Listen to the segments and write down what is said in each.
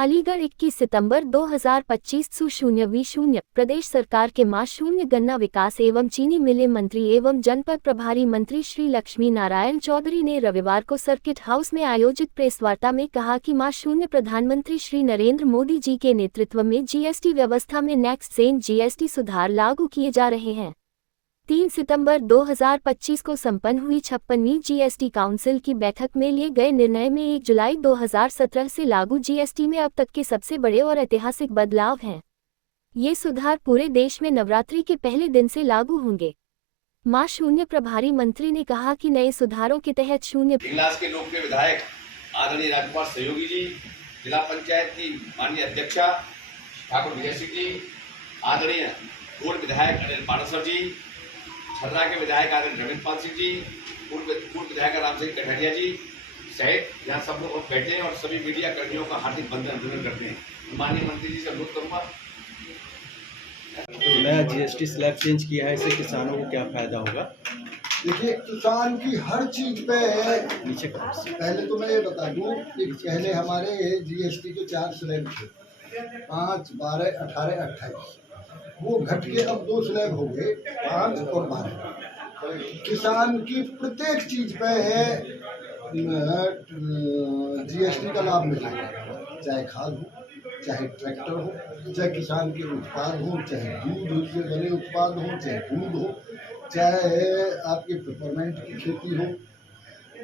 अलीगढ़ 21 सितंबर 2025 00:20 प्रदेश सरकार के मां शून्य गन्ना विकास एवं चीनी मिले मंत्री एवं जनपद प्रभारी मंत्री श्री लक्ष्मी नारायण चौधरी ने रविवार को सर्किट हाउस में आयोजित प्रेस वार्ता में कहा कि मां शून्य प्रधानमंत्री श्री नरेंद्र मोदी जी के नेतृत्व में जीएसटी व्यवस्था में नेक्स्ट जेन जीएसटी सुधार लागू किए जा रहे हैं। 3 सितंबर 2025 को संपन्न हुई 56वीं जीएसटी काउंसिल की बैठक में लिए गए निर्णय में 1 जुलाई 2017 से लागू जीएसटी में अब तक के सबसे बड़े और ऐतिहासिक बदलाव हैं। ये सुधार पूरे देश में नवरात्रि के पहले दिन से लागू होंगे। मां शून्य प्रभारी मंत्री ने कहा कि नए सुधारों के तहत शून्य के लोकप्रिय विधायक आदरणीय राजकुमार सहयोगी जी, जिला पंचायत की माननीय अध्यक्षा ठाकुर विजय सिंह जी, आदरणीय पूर्व विधायक अनिल पानसर जी, छतरा के विधायक आदरणीय रविंद्रपाल सिंह जी, पूर्व विधायक राम सिंह कठरिया जी सहित यहाँ सब लोग बैठे हैं और सभी मीडिया कर्मियों का हार्दिक अभिनंदन करते हैं। माननीय मंत्री जी से अनुरोध करूँगा। नया जीएसटी स्लैब चेंज किया है, इससे किसानों को क्या फायदा होगा? देखिए, किसान की हर चीज पे नीचे पहले तो मैं ये बता दूं कि पहले हमारे जीएसटी के 4 स्लैब थे, 5, 12, 18, 28। वो घट के अब 2 स्लैब हो गए, 5 और 12। किसान की प्रत्येक चीज पे जीएसटी का लाभ मिलेगा, चाहे खाद हो, चाहे ट्रैक्टर हो, चाहे किसान के उत्पाद हो, चाहे दूध से बने उत्पाद हो, चाहे दूध हो, चाहे आपके पेपरमेंट की खेती हो,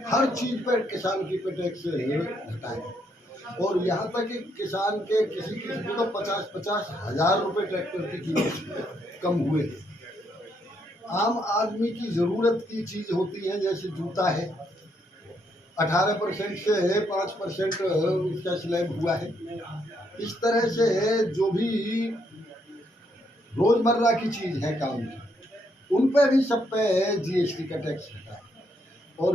हर चीज पर किसान की पे टैक्स घटाए। और यहाँ तक कि किसान के किसी को तो 50-50 हज़ार रुपये ट्रैक्टर की कीमत कम हुए हैं। आम आदमी की ज़रूरत की चीज़ होती है, जैसे जूता है, 18% से 5% उसका स्लैब हुआ है। इस तरह से जो भी रोज़मर्रा की चीज़ है काम की, उन पर भी सब पे जीएसटी का टैक्स हटा है। और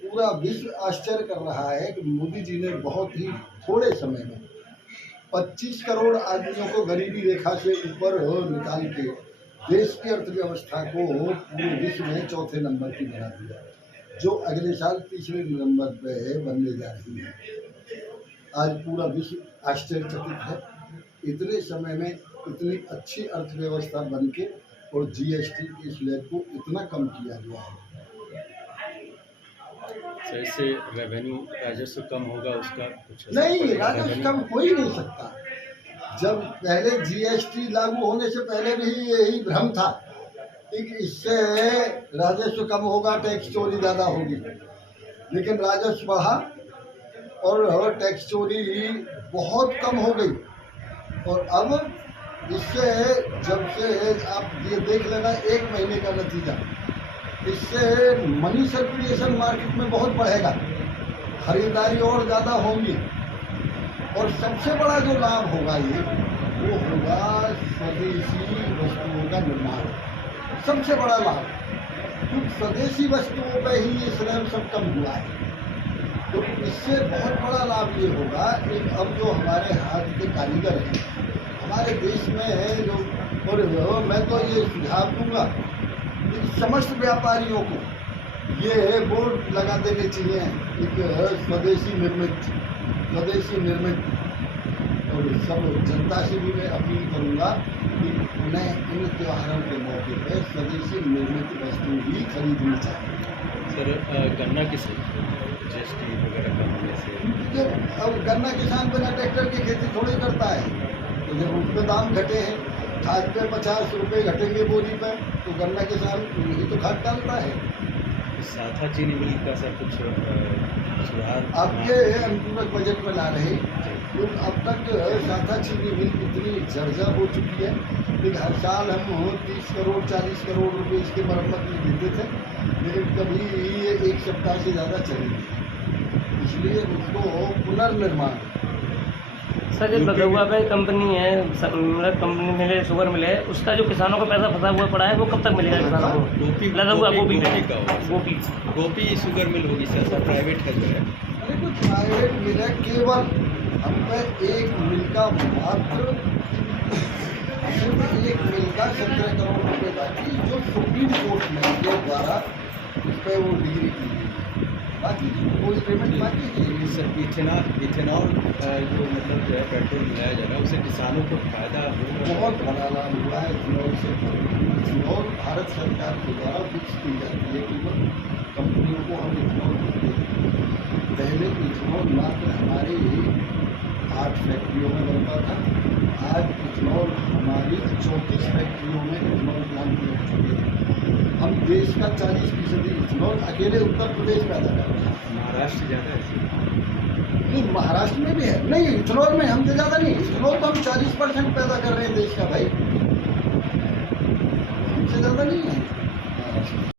पूरा विश्व आश्चर्य कर रहा है कि मोदी जी ने बहुत ही थोड़े समय में 25 करोड़ आदमियों को गरीबी रेखा से ऊपर निकाल के देश की अर्थव्यवस्था को पूरे विश्व में 4थे नंबर की बना दिया, जो अगले साल 3रे नंबर पे बनने जा रही है। आज पूरा विश्व आश्चर्यचकित है, इतने समय में इतनी अच्छी अर्थव्यवस्था बन के और जीएसटी की स्लैब को इतना कम किया गया है। इससे रेवेन्यू राजस्व कम होगा, उसका कुछ नहीं, राजस्व कम हो ही नहीं सकता। जब पहले जीएसटी लागू होने से पहले भी यही भ्रम था कि इससे राजस्व कम होगा, टैक्स चोरी ज़्यादा होगी, लेकिन राजस्व बढ़ा और टैक्स चोरी बहुत कम हो गई। और अब इससे जब से आप ये देख लेना 1 महीने का नतीजा, इससे मनी सर्कुलेशन मार्केट में बहुत बढ़ेगा, खरीदारी और ज़्यादा होंगी। और सबसे बड़ा जो लाभ होगा वो होगा स्वदेशी वस्तुओं का निर्माण, सबसे बड़ा लाभ, क्योंकि स्वदेशी वस्तुओं पर ही ये स्लैब सब कम हुआ है। तो इससे बहुत बड़ा लाभ ये होगा कि अब जो हमारे हाथ के कारीगर हैं हमारे देश में है जो, और मैं तो ये सुझाव दूंगा कि समस्त व्यापारियों को ये बोर्ड लगा देने चाहिए, एक स्वदेशी निर्मित। और सब जनता से भी मैं अपील करूंगा कि उन्हें इन त्योहारों के मौके पर स्वदेशी निर्मित वस्तु ही खरीदनी चाहिए। सर, गन्ना किस जीएसटी वगैरह कम होने से अब गन्ना किसान बिना ट्रैक्टर की खेती थोड़ी करता है, तो जब उस पर दाम घटे हैं, खाद पे 50 रुपये घटेंगे बोरी पर, तो गन्ना किसान यही तो खाद डालता है। साथा चीनी मिल का सर कुछ सुधार आपके अनुपूरक बजट में ला रहे, तो अब तक साथा चीनी मिल इतनी जर्जर हो चुकी है कि हर साल हम 30 करोड़ 40 करोड़ रुपये इसके मरम्मत में देते थे, लेकिन कभी ये 1 सप्ताह से ज़्यादा चली नहीं, इसलिए उसको पुनर्निर्माण। सर, ये बगुआ पे कंपनी है, मतलब कंपनी मिले, शुगर मिले, उसका जो किसानों का पैसा फंसा हुआ पड़ा है वो कब तक मिलेगा किसानों को? गोपी शुगर मिल होगी सर, प्राइवेट है जो है। अरे कुछ प्राइवेट मिल है, केवल हम पे एक मिल का मात्र सिर्फ एक मिल का 17 करोड़ रुपये बाकी, जो सुप्रीम कोर्ट में के द्वारा उस पर वो डिग्री की गई। बाकी कोई पेमेंट बाकी है। इस इथेनॉल जो मतलब जो है पेट्रोल मिलाया जा रहा है उससे किसानों को फायदा होगा। बहुत बड़ा लाभ हुआ है इथेनॉल से। इथेनॉल भारत सरकार के द्वारा फिक्स की जाती है कि वो कंपनियों को हम इथेनॉल देते हैं। पहले इथेनॉल मात्र हमारे 8 फैक्ट्रियों में बनता था, आज इथेनॉल हमारी 34 फैक्ट्रियों में इथेनॉल प्लांट लग चुके हैं। हम देश का 40% इथेनॉल अकेले उत्तर प्रदेश पैदा कर रहे हैं। महाराष्ट्र ज़्यादा है। नहीं, महाराष्ट्र में भी है। नहीं, इथेनॉल में हमसे ज़्यादा नहीं, इथेनॉल तो हम 40% पैदा कर रहे हैं देश का भाई, हमसे ज़्यादा नहीं है।